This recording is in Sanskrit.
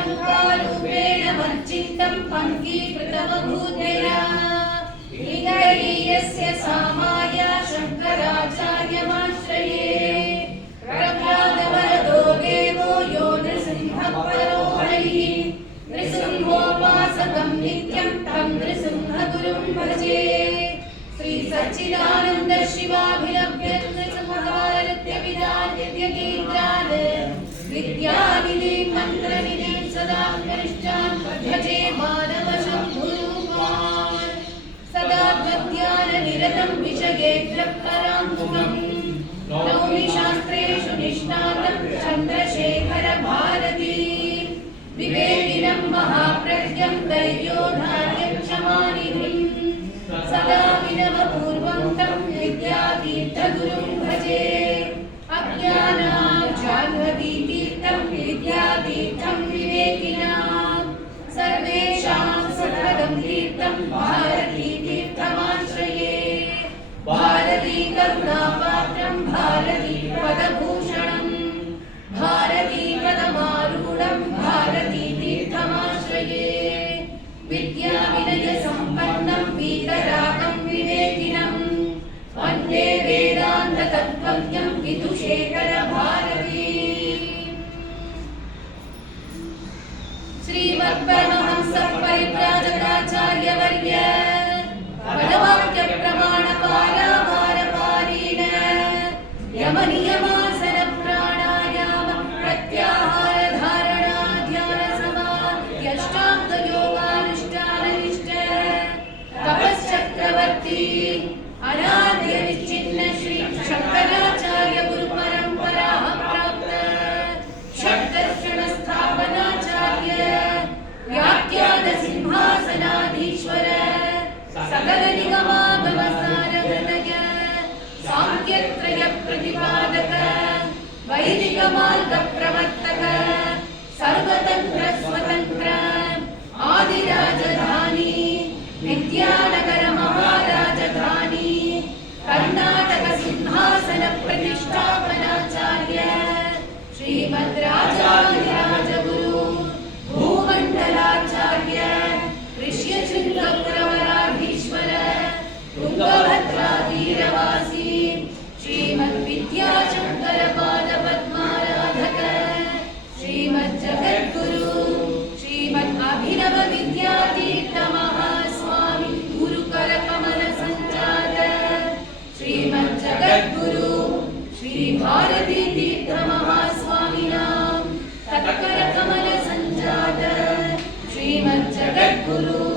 शङ्कारूपेण मच्चित्तं पङ्कीकृतमभूतया लिङ्गलीयस्य सामाय शङ्कराचार्यमाश्रये प्रह्लादवरदो देवो यो नृसिंहः परो हरिः नृसिंहोपासकं नित्यं तं नृसिंहगुरुं भजे श्री सच्चिदानन्द शिवाभिलभ्यत्नसमहारत्यभिधान्यत्यगीत्रान् विद्यानिधि मन्त्रनिधि सदा कनिष्ठान् भजे मानवशम्भुरूपान् सदा गद्याननिरतं विषयेभ्यः नौमि शास्त्रेषु निष्णातं चन्द्रशेखरभारती विवेकिनं महाप्रज्ञं धैर्योधार्यं क्षमानिधिं सदा विनवपूर्वं तं विद्यातीर्थगुरुं भजे अज्ञानाजाह्नवीतीर्थं विद्यातीर्थं विवेकिनां सर्वेषां सुखदं तीर्थं भारतीतीर्थमाश्रये भारती करुणापात्रं भारती पदभूषणं भारती पदमारूढं भारती तीर्थमाश्रये विद्याविनयसम्पन्नं वीतरागं विवेकिनं वन्दे वेदान्ततत्त्वज्ञं विदुशेखरभारती श्रीमद्परमहंसपरिव्राजकाचार्यवर्य पदवाक्यप्रमाणपारावारपारीण यमनियमासन प्राणायाम प्रत्याहारधारणा ध्यानसमाध्यष्टाङ्गयोगानुष्ठाननिष्ठ तपश्चक्रवर्ती अनाद्य विच्छिन्न श्री शङ्कराचार्य गुरुपरम्पराः प्राप्त षड्दर्शनस्थापनाचार्य व्याख्यानसिंहासनाधीश्वर सकल निगमागमसारहृदय सांख्यत्रय प्रतिपादक वैदिक मार्ग प्रवर्तक सर्वतंत्र स्वतंत्र आदिराजधानी विद्यानगर महाराजधानी कर्नाटक सिंहासन प्रतिष्ठापनाचार्य श्रीमद्राजाधिराजगुरु भूमण्डलाचार्य ऋष्यशृङ्गप्रवराधीश्वर तुङ्गभद्रातीरवासी श्रीमद्विद्याशङ्करपादपद्माराधक श्रीमज्जगद्गुरु श्रीमद्अभिनवविद्यातीर्थमहास्वामी गुरुकरकमलसञ्जात श्रीमज्जगद्गुरु श्रीभारतीतीर्थमहास्वामिनां तत्करकमलसञ्जात श्रीमज्जगद्गुरु